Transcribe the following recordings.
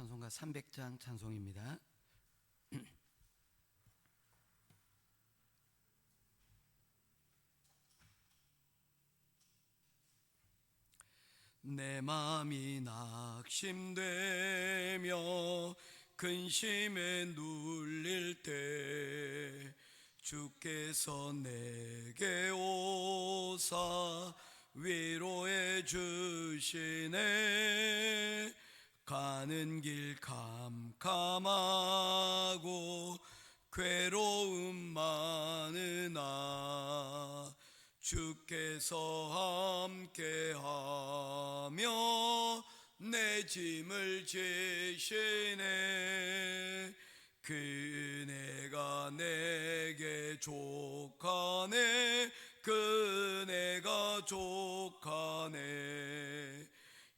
찬송가 300장 찬송입니다. 내 마음이 낙심되며 근심에 눌릴 때 주께서 내게 오사 위로해 주시네. 가는 길 캄캄하고 괴로움 많으나 주께서 함께하며 내 짐을 지시네. 그네가 내게 족하네. 그네가 족하네.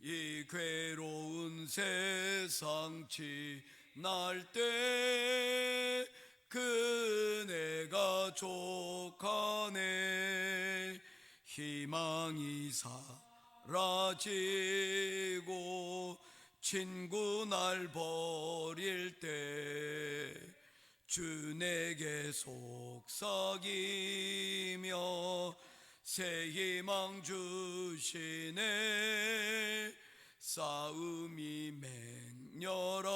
이 괴로운 세상 지날 때 그네가 족하네. 희망이 사라지고 친구 날 버릴 때 주 내게 속삭이며 새 희망 주시네. 싸움이 맹렬하여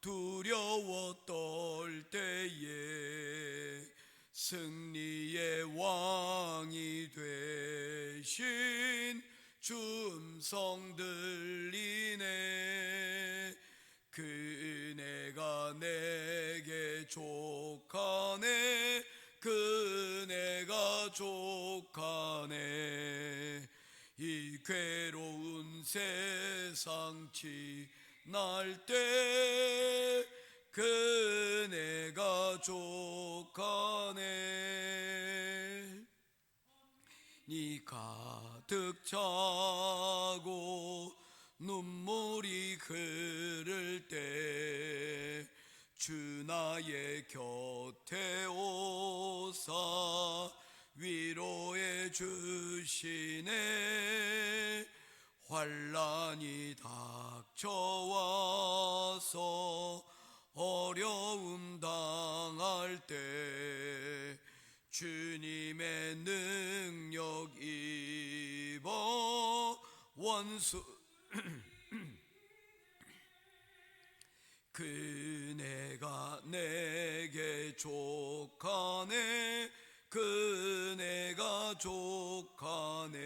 두려워 떨 때에 승리의 왕이 되신 주 음성 들리네. 그네가 내게 족하네. 그네가 족하네. 이 괴로운 세상 지날 때 그네가 족하네. 니 가득 차고 눈물이 흐를 때 주 나의 곁에 오사 위로해 주시네. 환난이 닥쳐와서 어려움 당할 때 주님의 능력 입어 원수 그네가 내게 족하네. 그네가 족하네.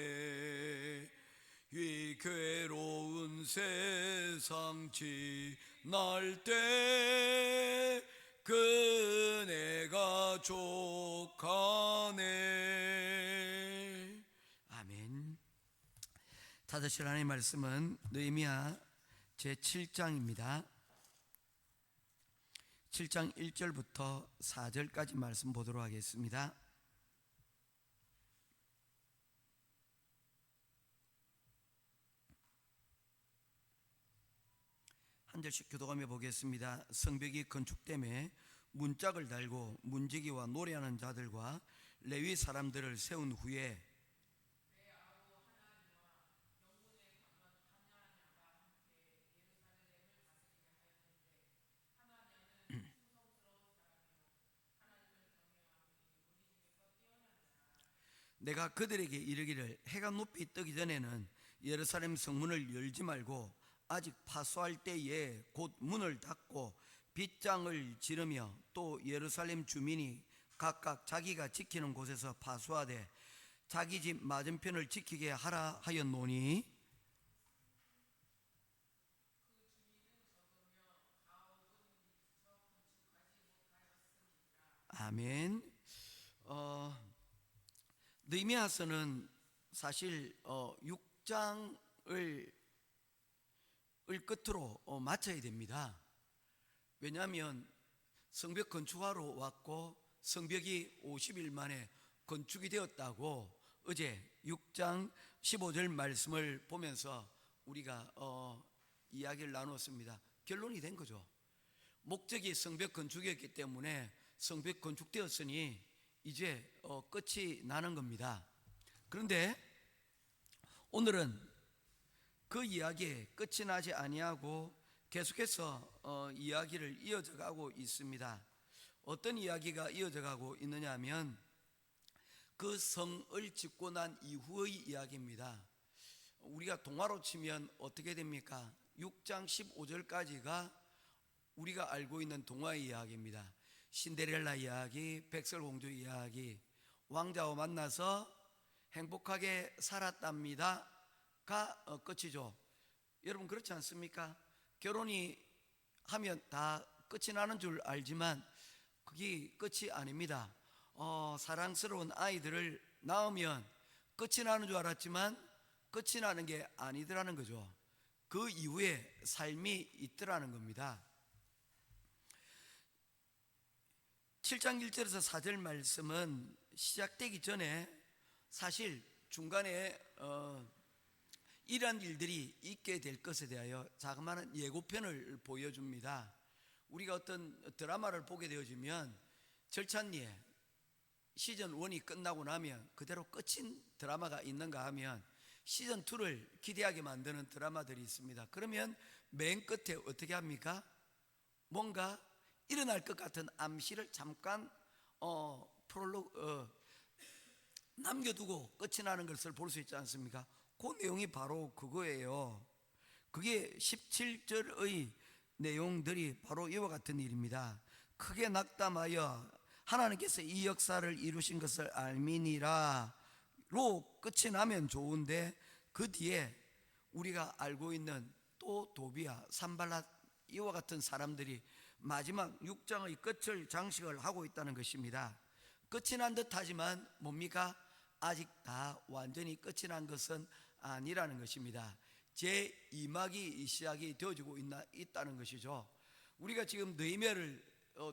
이 괴로운 세상 지날 때 그네가 족하네. 아멘. 찾으실 하나님의 말씀은 느헤미야 제7장입니다 7장 1절부터 4절까지 말씀 보도록 하겠습니다. 한 절씩 교독하며 보겠습니다. 성벽이 건축됨에 문짝을 달고 문지기와 노래하는 자들과 레위 사람들을 세운 후에 내가 그들에게 이르기를 해가 높이 뜨기 전에는 예루살렘 성문을 열지 말고 아직 파수할 때에 곧 문을 닫고 빗장을 지르며 또 예루살렘 주민이 각각 자기가 지키는 곳에서 파수하되 자기 집 맞은편을 지키게 하라 하였노니 아멘. 느헤미야서는 사실 6장을 끝으로 마쳐야 됩니다. 왜냐하면 성벽 건축하러 왔고 성벽이 50일 만에 건축이 되었다고 어제 6장 15절 말씀을 보면서 우리가 이야기를 나누었습니다. 결론이 된 거죠. 목적이 성벽 건축이었기 때문에 성벽 건축되었으니 이제 끝이 나는 겁니다. 그런데 오늘은 그 이야기에 끝이 나지 아니하고 계속해서 이야기를 이어져 가고 있습니다. 어떤 이야기가 이어져 가고 있느냐 하면 그 성을 짓고 난 이후의 이야기입니다. 우리가 동화로 치면 어떻게 됩니까? 6장 15절까지가 우리가 알고 있는 동화의 이야기입니다. 신데렐라 이야기, 백설공주 이야기, 왕자와 만나서 행복하게 살았답니다가 끝이죠. 여러분 그렇지 않습니까? 결혼이 하면 다 끝이 나는 줄 알지만 그게 끝이 아닙니다. 사랑스러운 아이들을 낳으면 끝이 나는 줄 알았지만 끝이 나는 게 아니더라는 거죠. 그 이후에 삶이 있더라는 겁니다. 7장 1절에서 4절 말씀은 시작되기 전에 사실 중간에 이러한 일들이 있게 될 것에 대하여 자그마한 예고편을 보여줍니다. 우리가 어떤 드라마를 보게 되어지면 절찬리에 시즌 1이 끝나고 나면 그대로 끝인 드라마가 있는가 하면 시즌 2를 기대하게 만드는 드라마들이 있습니다. 그러면 맨 끝에 어떻게 합니까? 뭔가 일어날 것 같은 암시를 잠깐 남겨두고 끝이 나는 것을 볼 수 있지 않습니까? 그 내용이 바로 그거예요. 그게 17절의 내용들이 바로 이와 같은 일입니다. 크게 낙담하여 하나님께서 이 역사를 이루신 것을 알미니라 로 끝이 나면 좋은데 그 뒤에 우리가 알고 있는 또 도비아, 산발랏 이와 같은 사람들이 마지막 6장의 끝을 장식을 하고 있다는 것입니다. 끝이 난 듯하지만 뭡니까? 아직 다 완전히 끝이 난 것은 아니라는 것입니다. 제2막이 시작이 되어지고 있다는 것이죠. 우리가 지금 느헤미야를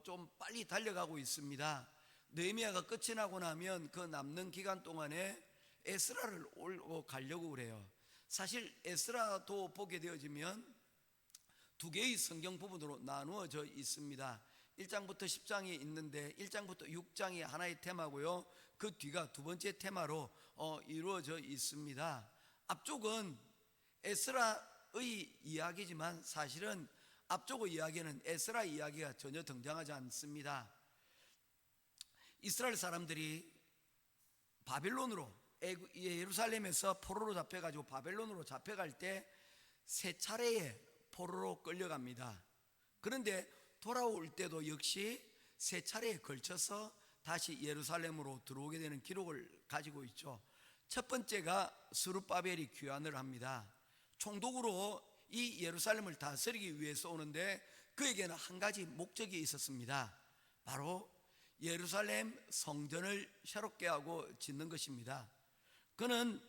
좀 빨리 달려가고 있습니다. 느헤미야가 끝이 나고 나면 그 남는 기간 동안에 에스라를 올고 가려고 그래요. 사실 에스라도 보게 되어지면 두 개의 성경 부분으로 나누어져 있습니다. 1장부터 10장이 있는데 1장부터 6장이 하나의 테마고요, 그 뒤가 두 번째 테마로 이루어져 있습니다. 앞쪽은 에스라의 이야기지만 사실은 앞쪽의 이야기는 에스라 이야기가 전혀 등장하지 않습니다. 이스라엘 사람들이 바벨론으로 예루살렘에서 포로로 잡혀가지고 바벨론으로 잡혀갈 때 세 차례의 포로로 끌려갑니다. 그런데 돌아올 때도 역시 세 차례에 걸쳐서 다시 예루살렘으로 들어오게 되는 기록을 가지고 있죠. 첫 번째가 스룹바벨이 귀환을 합니다. 총독으로 이 예루살렘을 다스리기 위해서 오는데 그에게는 한 가지 목적이 있었습니다. 바로 예루살렘 성전을 새롭게 하고 짓는 것입니다. 그는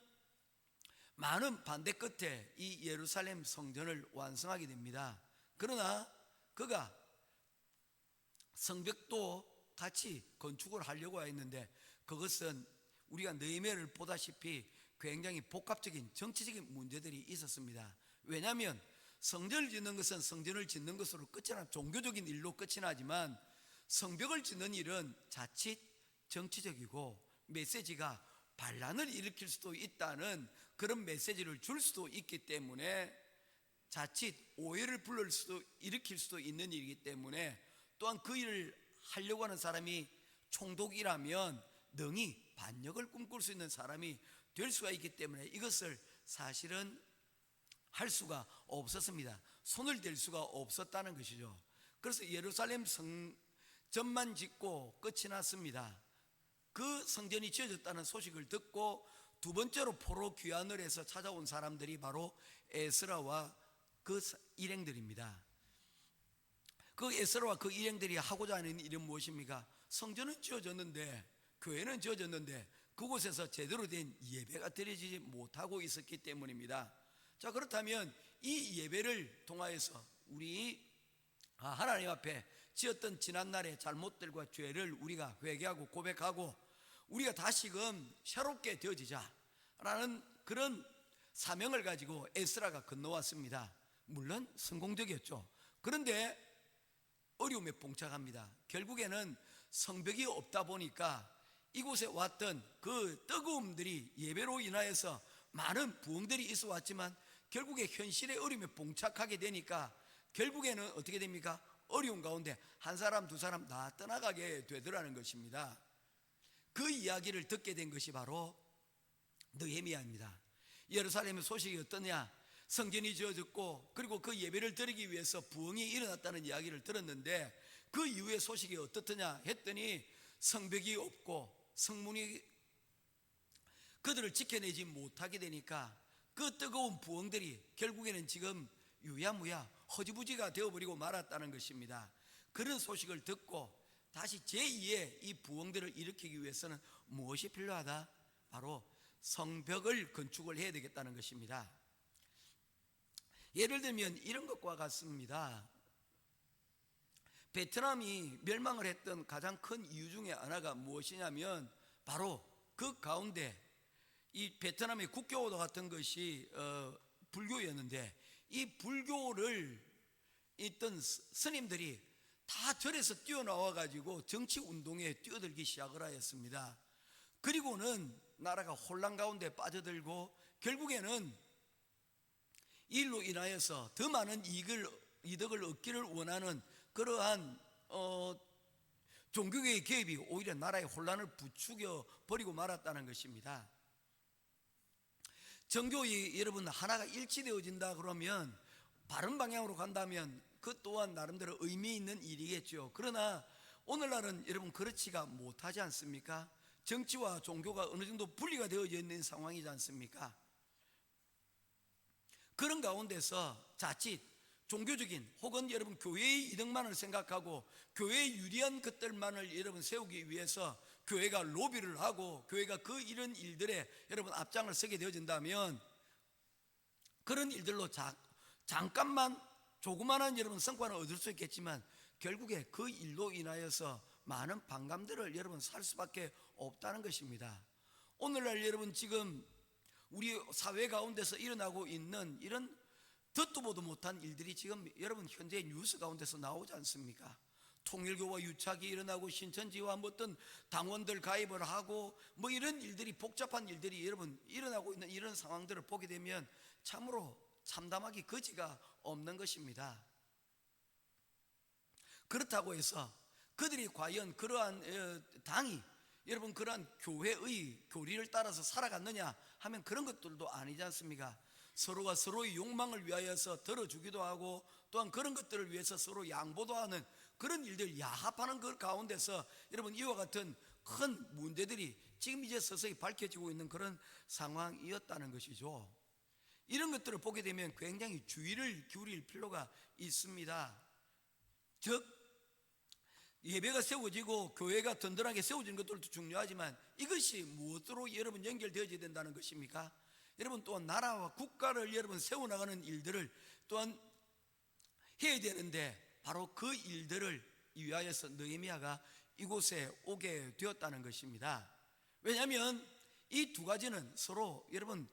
많은 반대 끝에 이 예루살렘 성전을 완성하게 됩니다. 그러나 그가 성벽도 같이 건축을 하려고 했는데 그것은 우리가 느헤미야를 보다시피 굉장히 복합적인 정치적인 문제들이 있었습니다. 왜냐하면 성전을 짓는 것은 성전을 짓는 것으로 끝이 나 종교적인 일로 끝이 나지만 성벽을 짓는 일은 자칫 정치적이고 메시지가 반란을 일으킬 수도 있다는 그런 메시지를 줄 수도 있기 때문에 자칫 오해를 일으킬 수도 있는 일이기 때문에 또한 그 일을 하려고 하는 사람이 총독이라면 능히 반역을 꿈꿀 수 있는 사람이 될 수가 있기 때문에 이것을 사실은 할 수가 없었습니다. 손을 댈 수가 없었다는 것이죠. 그래서 예루살렘 성전만 짓고 끝이 났습니다. 그 성전이 지어졌다는 소식을 듣고 두 번째로 포로 귀환을 해서 찾아온 사람들이 바로 에스라와 그 일행들입니다. 그 에스라와 그 일행들이 하고자 하는 일은 무엇입니까? 성전은 지어졌는데, 교회는 지어졌는데 그곳에서 제대로 된 예배가 드려지지 못하고 있었기 때문입니다. 자, 그렇다면 이 예배를 통하여서 우리 하나님 앞에 지었던 지난날의 잘못들과 죄를 우리가 회개하고 고백하고 우리가 다시금 새롭게 되어지자라는 그런 사명을 가지고 에스라가 건너왔습니다. 물론 성공적이었죠. 그런데 어려움에 봉착합니다. 결국에는 성벽이 없다 보니까 이곳에 왔던 그 뜨거움들이 예배로 인하여서 많은 부흥들이 있어 왔지만 결국에 현실의 어려움에 봉착하게 되니까 결국에는 어떻게 됩니까? 어려운 가운데 한 사람 두 사람 다 떠나가게 되더라는 것입니다. 그 이야기를 듣게 된 것이 바로 느헤미야입니다. 예루살렘의 소식이 어떠냐? 성전이 지어졌고 그리고 그 예배를 드리기 위해서 부흥이 일어났다는 이야기를 들었는데 그 이후의 소식이 어떻더냐 했더니 성벽이 없고 성문이 그들을 지켜내지 못하게 되니까 그 뜨거운 부흥들이 결국에는 지금 유야무야 허지부지가 되어버리고 말았다는 것입니다. 그런 소식을 듣고 다시 제2의 이 부흥들을 일으키기 위해서는 무엇이 필요하다? 바로 성벽을 건축을 해야 되겠다는 것입니다. 예를 들면 이런 것과 같습니다. 베트남이 멸망을 했던 가장 큰 이유 중에 하나가 무엇이냐면 바로 그 가운데 이 베트남의 국교와 같은 것이 불교였는데 이 불교를 있던 스님들이 다 절에서 뛰어나와 가지고 정치 운동에 뛰어들기 시작을 하였습니다. 그리고는 나라가 혼란 가운데 빠져들고 결국에는 일로 인하여서 더 많은 이득을 얻기를 원하는 그러한 종교계의 개입이 오히려 나라의 혼란을 부추겨 버리고 말았다는 것입니다. 정교이 여러분 하나가 일치되어진다 그러면 바른 방향으로 간다면 그 또한 나름대로 의미 있는 일이겠죠. 그러나 오늘날은 여러분 그렇지가 못하지 않습니까? 정치와 종교가 어느 정도 분리가 되어져 있는 상황이지 않습니까? 그런 가운데서 자칫 종교적인 혹은 여러분 교회의 이득만을 생각하고 교회에 유리한 것들만을 여러분 세우기 위해서 교회가 로비를 하고 교회가 그 이런 일들에 여러분 앞장을 서게 되어진다면 그런 일들로 잠깐만 조그마한 여러분 성과는 얻을 수 있겠지만 결국에 그 일로 인하여서 많은 반감들을 여러분 살 수밖에 없다는 것입니다. 오늘날 여러분 지금 우리 사회 가운데서 일어나고 있는 이런 듣도 보도 못한 일들이 지금 여러분 현재 뉴스 가운데서 나오지 않습니까? 통일교와 유착이 일어나고 신천지와 어떤 당원들 가입을 하고 뭐 이런 일들이 복잡한 일들이 여러분 일어나고 있는 이런 상황들을 보게 되면 참으로 참담하기 거지가 없는 것입니다. 그렇다고 해서 그들이 과연 그러한 당이 여러분 그러한 교회의 교리를 따라서 살아갔느냐 하면 그런 것들도 아니지 않습니까? 서로가 서로의 욕망을 위하여서 들어주기도 하고 또한 그런 것들을 위해서 서로 양보도 하는 그런 일들 야합하는 그 가운데서 여러분 이와 같은 큰 문제들이 지금 이제 서서히 밝혀지고 있는 그런 상황이었다는 것이죠. 이런 것들을 보게 되면 굉장히 주의를 기울일 필요가 있습니다. 즉 예배가 세워지고 교회가 든든하게 세워지는 것들도 중요하지만 이것이 무엇으로 여러분 연결되어져야 된다는 것입니까? 여러분 또한 나라와 국가를 여러분 세워나가는 일들을 또한 해야 되는데 바로 그 일들을 위하여서 느헤미야가 이곳에 오게 되었다는 것입니다. 왜냐하면 이 두 가지는 서로 여러분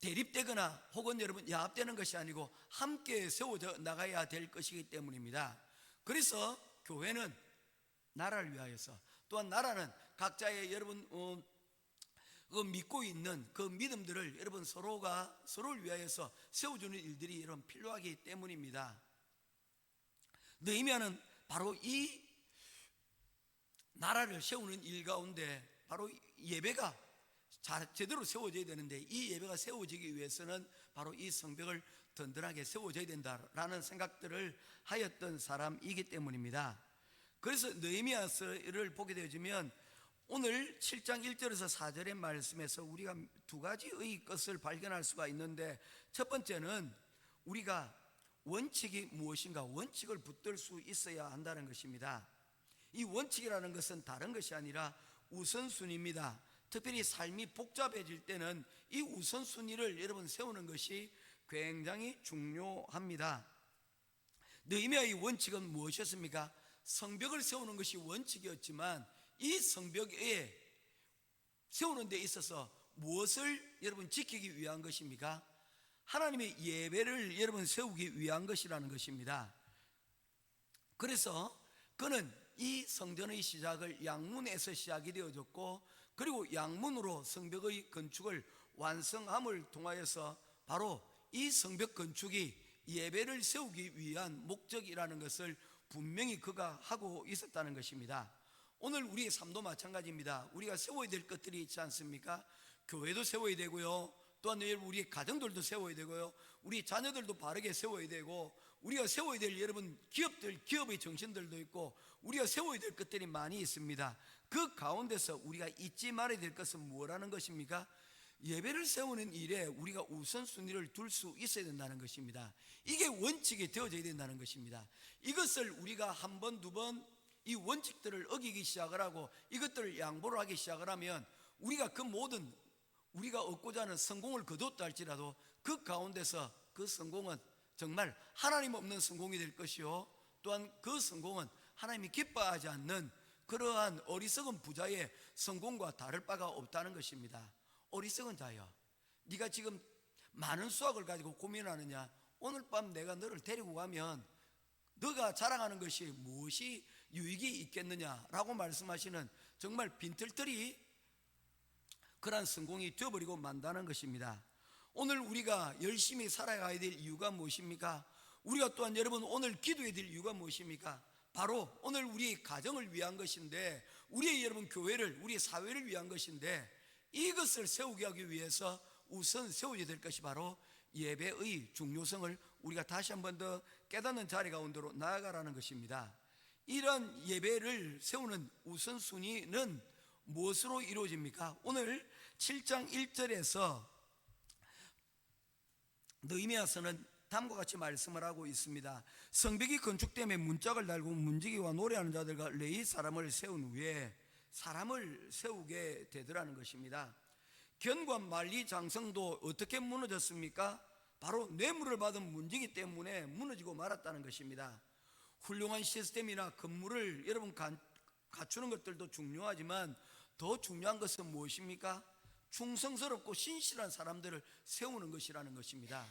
대립되거나 혹은 여러분 야합되는 것이 아니고 함께 세워져 나가야 될 것이기 때문입니다. 그래서 교회는 나라를 위하여서 또한 나라는 각자의 여러분 믿고 있는 그 믿음들을 여러분 서로가 서로를 위하여서 세워주는 일들이 여러분 필요하기 때문입니다. 느헤미야는 바로 이 나라를 세우는 일 가운데 바로 예배가 제대로 세워져야 되는데 이 예배가 세워지기 위해서는 바로 이 성벽을 든든하게 세워져야 된다라는 생각들을 하였던 사람이기 때문입니다. 그래서 느헤미야서를 보게 되어지면 오늘 7장 1절에서 4절의 말씀에서 우리가 두 가지의 것을 발견할 수가 있는데 첫 번째는 우리가 원칙이 무엇인가 원칙을 붙들 수 있어야 한다는 것입니다. 이 원칙이라는 것은 다른 것이 아니라 우선순위입니다. 특별히 삶이 복잡해질 때는 이 우선순위를 여러분 세우는 것이 굉장히 중요합니다. 느헤미야의 원칙은 무엇이었습니까? 성벽을 세우는 것이 원칙이었지만 이 성벽에 세우는 데 있어서 무엇을 여러분 지키기 위한 것입니까? 하나님의 예배를 여러분 세우기 위한 것이라는 것입니다. 그래서 그는 이 성전의 시작을 양문에서 시작이 되어졌고 그리고 양문으로 성벽의 건축을 완성함을 통하여서 바로 이 성벽 건축이 예배를 세우기 위한 목적이라는 것을 분명히 그가 하고 있었다는 것입니다. 오늘 우리의 삶도 마찬가지입니다. 우리가 세워야 될 것들이 있지 않습니까? 교회도 세워야 되고요, 또한 우리의 가정들도 세워야 되고요, 우리 자녀들도 바르게 세워야 되고, 우리가 세워야 될 여러분 기업의 정신들도 있고, 우리가 세워야 될 것들이 많이 있습니다. 그 가운데서 우리가 잊지 말아야 될 것은 뭐라는 것입니까? 예배를 세우는 일에 우리가 우선순위를 둘 수 있어야 된다는 것입니다. 이게 원칙이 되어져야 된다는 것입니다. 이것을 우리가 한 번, 두 번 이 원칙들을 어기기 시작을 하고 이것들을 양보를 하기 시작을 하면 우리가 그 모든 우리가 얻고자 하는 성공을 거뒀다 할지라도 그 가운데서 그 성공은 정말 하나님 없는 성공이 될 것이요, 또한 그 성공은 하나님이 기뻐하지 않는 그러한 어리석은 부자의 성공과 다를 바가 없다는 것입니다. 어리석은 자여, 네가 지금 많은 수확을 가지고 고민하느냐? 오늘 밤 내가 너를 데리고 가면 너가 자랑하는 것이 무엇이 유익이 있겠느냐라고 말씀하시는 정말 빈털터리 그러한 성공이 되어버리고 만다는 것입니다. 오늘 우리가 열심히 살아가야 될 이유가 무엇입니까? 우리가 또한 여러분 오늘 기도해야 될 이유가 무엇입니까? 바로 오늘 우리 가정을 위한 것인데, 우리의 여러분 교회를, 우리 사회를 위한 것인데, 이것을 세우게 하기 위해서 우선 세워야 될 것이 바로 예배의 중요성을 우리가 다시 한 번 더 깨닫는 자리 가운데로 나아가라는 것입니다. 이런 예배를 세우는 우선순위는 무엇으로 이루어집니까? 오늘 7장 1절에서 느헤미야서는 다음과 같이 말씀을 하고 있습니다. 성벽이 건축됨에 문짝을 달고 문지기와 노래하는 자들과 레위 사람을 세운 후에 사람을 세우게 되더라는 것입니다. 견관 만리 장성도 어떻게 무너졌습니까? 바로 뇌물을 받은 문지기 때문에 무너지고 말았다는 것입니다. 훌륭한 시스템이나 건물을 여러분 갖추는 것들도 중요하지만 더 중요한 것은 무엇입니까? 충성스럽고 신실한 사람들을 세우는 것이라는 것입니다.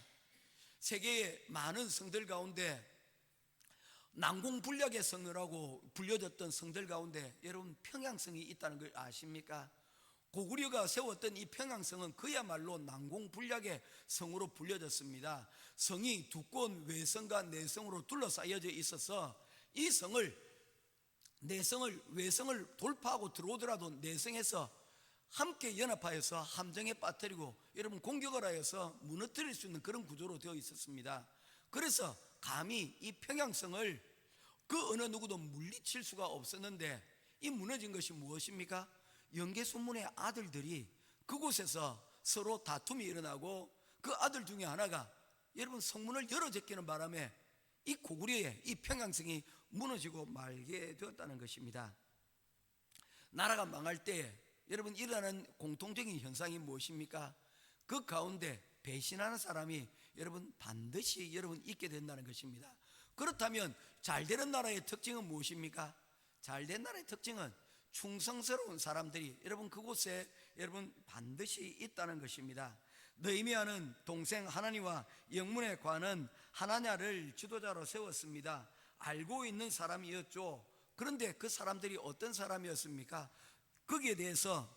세계의 많은 성들 가운데 난공불락의 성이라고 불려졌던 성들 가운데 여러분 평양성이 있다는 걸 아십니까? 고구려가 세웠던 이 평양성은 그야말로 난공불락의 성으로 불려졌습니다. 성이 두꺼운 외성과 내성으로 둘러싸여져 있어서 이 외성을 돌파하고 들어오더라도 내성에서 함께 연합하여서 함정에 빠뜨리고 여러분 공격을 하여서 무너뜨릴 수 있는 그런 구조로 되어 있었습니다. 그래서 감히 이 평양성을 그 어느 누구도 물리칠 수가 없었는데, 이 무너진 것이 무엇입니까? 영계순문의 아들들이 그곳에서 서로 다툼이 일어나고 그 아들 중에 하나가 여러분 성문을 열어 제끼는 바람에 이 고구려의 이 평양성이 무너지고 말게 되었다는 것입니다. 나라가 망할 때 여러분 일어나는 공통적인 현상이 무엇입니까? 그 가운데 배신하는 사람이 여러분 반드시 여러분 있게 된다는 것입니다. 그렇다면 잘되는 나라의 특징은 무엇입니까? 잘된 나라의 특징은 충성스러운 사람들이 여러분 그곳에 여러분 반드시 있다는 것입니다. 느헤미야는 동생 하나니와 영문에 관한 하나냐를 지도자로 세웠습니다. 알고 있는 사람이었죠. 그런데 그 사람들이 어떤 사람이었습니까? 거기에 대해서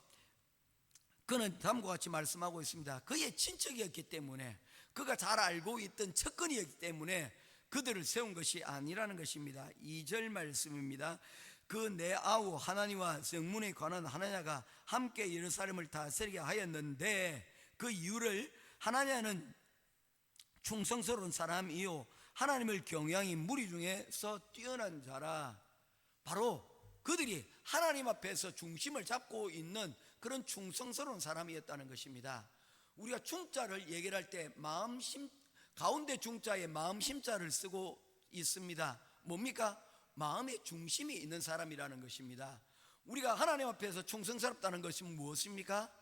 그는 다음과 같이 말씀하고 있습니다. 그의 친척이었기 때문에, 그가 잘 알고 있던 측근이었기 때문에 그들을 세운 것이 아니라는 것입니다. 2절 말씀입니다. 그 내 아우 하나니와 영문에 관한 하나냐가 함께 예루살렘을 다스리게 하였는데, 그 이유를 하나냐는 충성스러운 사람이요 하나님을 경외하니 무리 중에서 뛰어난 자라. 바로 그들이 하나님 앞에서 중심을 잡고 있는 그런 충성스러운 사람이었다는 것입니다. 우리가 중자를 얘기할 때 마음심 가운데 중자에 마음심자를 쓰고 있습니다. 뭡니까? 마음의 중심이 있는 사람이라는 것입니다. 우리가 하나님 앞에서 충성스럽다는 것이 무엇입니까?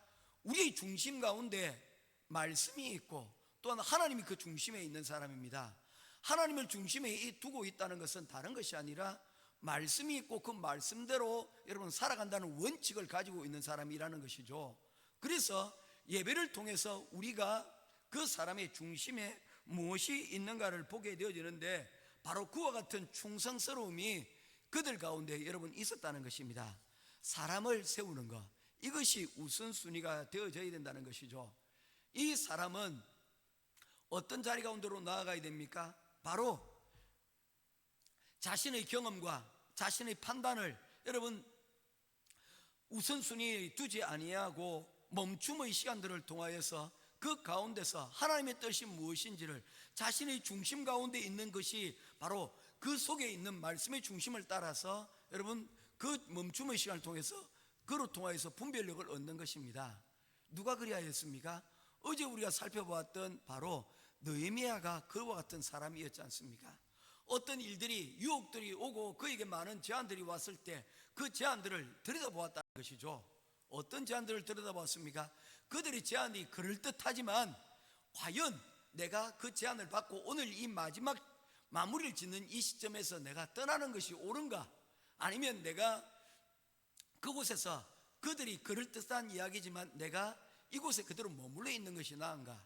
우리의 중심 가운데 말씀이 있고 또한 하나님이 그 중심에 있는 사람입니다. 하나님을 중심에 두고 있다는 것은 다른 것이 아니라 말씀이 있고 그 말씀대로 여러분 살아간다는 원칙을 가지고 있는 사람이라는 것이죠. 그래서 예배를 통해서 우리가 그 사람의 중심에 무엇이 있는가를 보게 되어지는데, 바로 그와 같은 충성스러움이 그들 가운데 여러분 있었다는 것입니다. 사람을 세우는 것, 이것이 우선순위가 되어져야 된다는 것이죠. 이 사람은 어떤 자리 가운데로 나아가야 됩니까? 바로 자신의 경험과 자신의 판단을 여러분 우선순위에 두지 아니하고 멈춤의 시간들을 통하여서 그 가운데서 하나님의 뜻이 무엇인지를 자신의 중심 가운데 있는 것이 바로 그 속에 있는 말씀의 중심을 따라서 여러분 그 멈춤의 시간을 통해서 그로 통하여서 분별력을 얻는 것입니다. 누가 그리하였습니까? 어제 우리가 살펴보았던 바로 느헤미야가 그와 같은 사람이었지 않습니까? 어떤 일들이 유혹들이 오고 그에게 많은 제한들이 왔을 때 그 제한들을 들여다보았다는 것이죠. 어떤 제한들을 들여다보았습니까? 그들의 제한이 그럴듯하지만 과연 내가 그 제한을 받고 오늘 이 마지막 마무리를 짓는 이 시점에서 내가 떠나는 것이 옳은가? 아니면 내가 그곳에서 그들이 그럴듯한 이야기지만 내가 이곳에 그대로 머물러 있는 것이 나은가?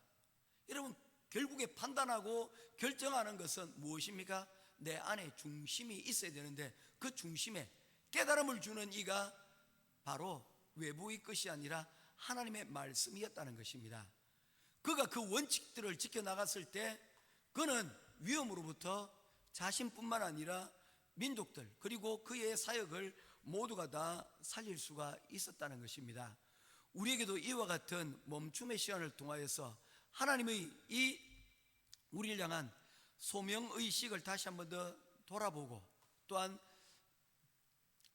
여러분 결국에 판단하고 결정하는 것은 무엇입니까? 내 안에 중심이 있어야 되는데 그 중심에 깨달음을 주는 이가 바로 외부의 것이 아니라 하나님의 말씀이었다는 것입니다. 그가 그 원칙들을 지켜나갔을 때 그는 위험으로부터 자신뿐만 아니라 민족들 그리고 그의 사역을 모두가 다 살릴 수가 있었다는 것입니다. 우리에게도 이와 같은 멈춤의 시간을 통하여서 하나님의 이 우리를 향한 소명의식을 다시 한번 더 돌아보고 또한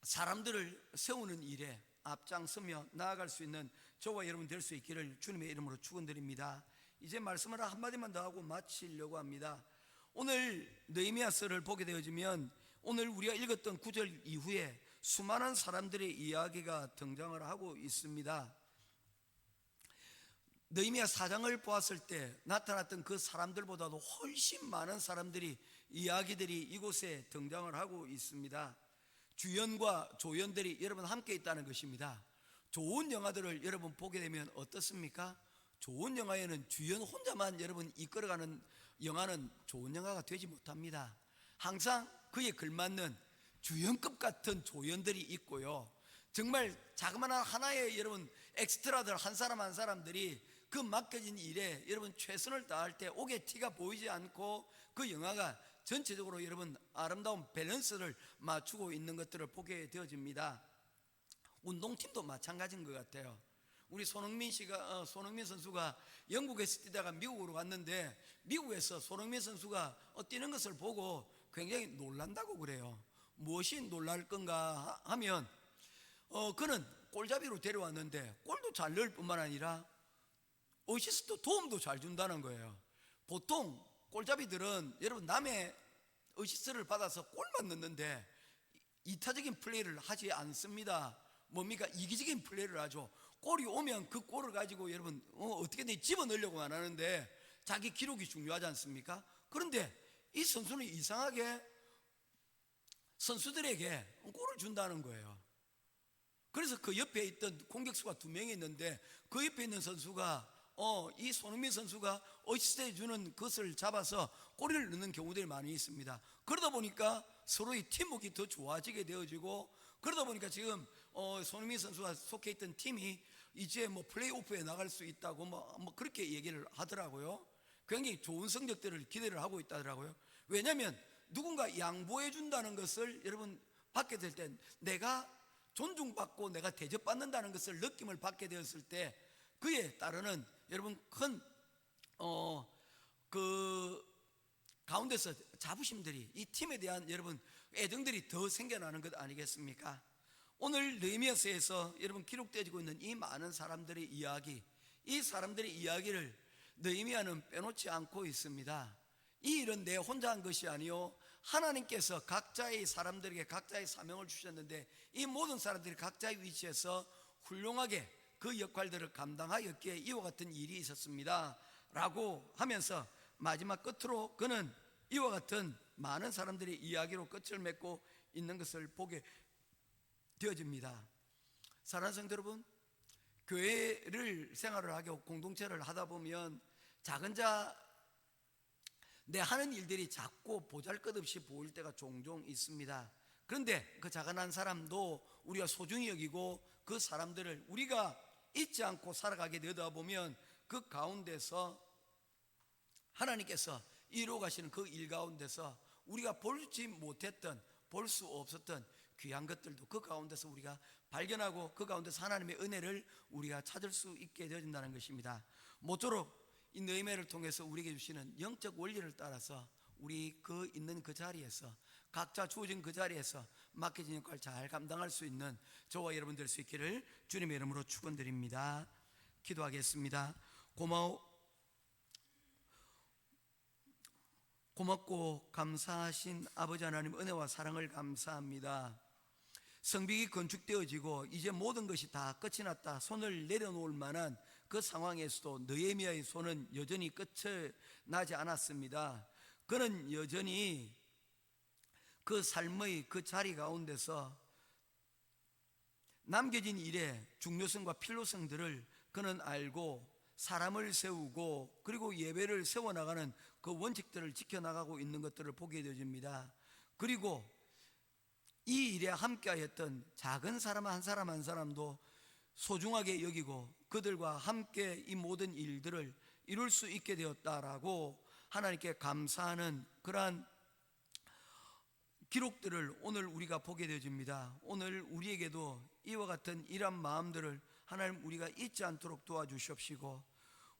사람들을 세우는 일에 앞장서며 나아갈 수 있는 저와 여러분 될 수 있기를 주님의 이름으로 축원드립니다. 이제 말씀을 한마디만 더 하고 마치려고 합니다. 오늘 느헤미야서를 보게 되어지면 오늘 우리가 읽었던 9절 이후에 수많은 사람들의 이야기가 등장을 하고 있습니다. 느헤미야 4장을 보았을 때 나타났던 그 사람들보다도 훨씬 많은 사람들이 이야기들이 이곳에 등장을 하고 있습니다. 주연과 조연들이 여러분 함께 있다는 것입니다. 좋은 영화들을 여러분 보게 되면 어떻습니까? 좋은 영화에는 주연 혼자만 여러분 이끌어가는 영화는 좋은 영화가 되지 못합니다. 항상 그에 걸맞는 주연급 같은 조연들이 있고요, 정말 자그마한 하나의 여러분 엑스트라들 한 사람 한 사람들이 그 맡겨진 일에 여러분 최선을 다할 때 옥의 티가 보이지 않고 그 영화가 전체적으로 여러분 아름다운 밸런스를 맞추고 있는 것들을 보게 되어집니다. 운동팀도 마찬가지인 것 같아요. 우리 손흥민 선수가 영국에서 뛰다가 미국으로 갔는데 미국에서 손흥민 선수가 뛰는 것을 보고 굉장히 놀란다고 그래요. 무엇이 놀랄 건가 하면 그는 골잡이로 데려왔는데 골도 잘 넣을 뿐만 아니라 어시스트 도움도 잘 준다는 거예요. 보통 골잡이들은 여러분 남의 어시스트를 받아서 골만 넣는데 이타적인 플레이를 하지 않습니다. 뭡니까? 이기적인 플레이를 하죠. 골이 오면 그 골을 가지고 여러분 어떻게든 집어넣으려고 안 하는데 자기 기록이 중요하지 않습니까? 그런데 이 선수는 이상하게 선수들에게 골을 준다는 거예요. 그래서 그 옆에 있던 공격수가 2명이 있는데 그 옆에 있는 선수가 이 손흥민 선수가 어시스트해 주는 것을 잡아서 골을 넣는 경우들이 많이 있습니다. 그러다 보니까 서로의 팀워크가 더 좋아지게 되어지고, 그러다 보니까 지금 손흥민 선수가 속해 있던 팀이 이제 뭐 플레이오프에 나갈 수 있다고 뭐 그렇게 얘기를 하더라고요. 굉장히 좋은 성적들을 기대를 하고 있다더라고요. 왜냐하면 누군가 양보해 준다는 것을 여러분 받게 될 때, 내가 존중받고 내가 대접받는다는 것을 느낌을 받게 되었을 때 그에 따르는 여러분 큰 그 가운데서 자부심들이, 이 팀에 대한 여러분 애정들이 더 생겨나는 것 아니겠습니까? 오늘 느헤미야서에서 여러분 기록되어지고 있는 이 많은 사람들의 이야기, 이 사람들의 이야기를 느헤미야는 빼놓지 않고 있습니다. 이 일은 내 혼자 한 것이 아니요 하나님께서 각자의 사람들에게 각자의 사명을 주셨는데 이 모든 사람들이 각자의 위치에서 훌륭하게 그 역할들을 감당하였기에 이와 같은 일이 있었습니다 라고 하면서 마지막 끝으로 그는 이와 같은 많은 사람들의 이야기로 끝을 맺고 있는 것을 보게 되어집니다. 사랑하는 성도 여러분, 교회를 생활을 하고 공동체를 하다 보면 작은 내 하는 일들이 작고 보잘것없이 보일 때가 종종 있습니다. 그런데 그 작은 한 사람도 우리가 소중히 여기고 그 사람들을 우리가 잊지 않고 살아가게 되다 보면 그 가운데서 하나님께서 이루어 가시는 그 일 가운데서 우리가 볼지 못했던, 볼 수 없었던 귀한 것들도 그 가운데서 우리가 발견하고 그 가운데서 하나님의 은혜를 우리가 찾을 수 있게 되어진다는 것입니다. 모쪼록 이 너희매를 통해서 우리에게 주시는 영적 원리를 따라서 우리 그 있는 그 자리에서 각자 주어진 그 자리에서 맡겨진 역할을 잘 감당할 수 있는 저와 여러분 될 수 있기를 주님의 이름으로 축원드립니다. 기도하겠습니다. 고맙고 감사하신 아버지 하나님, 은혜와 사랑을 감사합니다. 성벽이 건축되어지고 이제 모든 것이 다 끝이 났다, 손을 내려놓을 만한 그 상황에서도 느헤미야의 손은 여전히 끝이 나지 않았습니다. 그는 여전히 그 삶의 그 자리 가운데서 남겨진 일의 중요성과 필요성들을 그는 알고 사람을 세우고 그리고 예배를 세워나가는 그 원칙들을 지켜나가고 있는 것들을 보게 되어집니다. 그리고 이 일에 함께하였던 작은 사람 한 사람 한 사람도 소중하게 여기고 그들과 함께 이 모든 일들을 이룰 수 있게 되었다라고 하나님께 감사하는 그러한 기록들을 오늘 우리가 보게 되어집니다. 오늘 우리에게도 이와 같은 이런 마음들을 하나님 우리가 잊지 않도록 도와주시옵시고,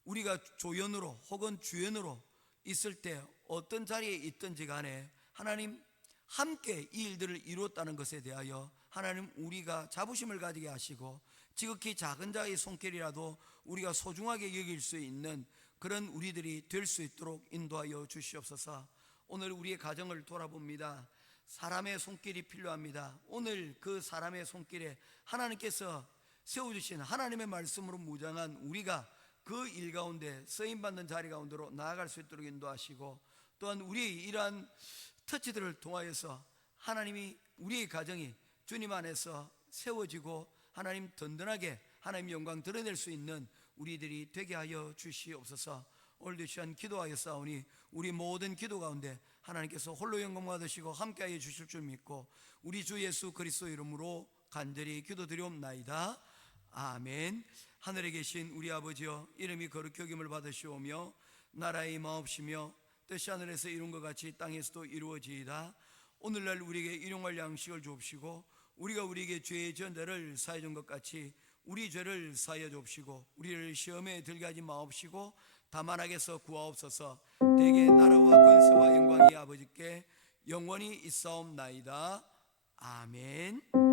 우리가 조연으로 혹은 주연으로 있을 때 어떤 자리에 있든지 간에 하나님 함께 이 일들을 이루었다는 것에 대하여 하나님 우리가 자부심을 가지게 하시고, 지극히 작은 자의 손길이라도 우리가 소중하게 여길 수 있는 그런 우리들이 될 수 있도록 인도하여 주시옵소서. 오늘 우리의 가정을 돌아봅니다. 사람의 손길이 필요합니다. 오늘 그 사람의 손길에 하나님께서 세워주신 하나님의 말씀으로 무장한 우리가 그 일 가운데 쓰임받는 자리 가운데로 나아갈 수 있도록 인도하시고, 또한 우리의 이러한 터치들을 통하여서 하나님이 우리의 가정이 주님 안에서 세워지고 하나님 든든하게 하나님 영광 드러낼 수 있는 우리들이 되게 하여 주시옵소서. 오늘도 시간 기도하여 싸우니 우리 모든 기도 가운데 하나님께서 홀로 영광 받으시고 함께하여 주실 줄 믿고 우리 주 예수 그리스도 이름으로 간절히 기도드리옵나이다. 아멘. 하늘에 계신 우리 아버지여, 이름이 거룩히 여김을 받으시오며 나라의 임하옵시며 뜻이 하늘에서 이룬 것 같이 땅에서도 이루어지이다. 오늘날 우리에게 일용할 양식을 주옵시고 우리가 우리에게 죄의 전대를 사해 준 것 같이 우리 죄를 사하여 주옵시고 우리를 시험에 들게 하지 마옵시고 다만 악에서 구하옵소서. 대개 나라와 권세와 영광이 아버지께 영원히 있사옵나이다. 아멘.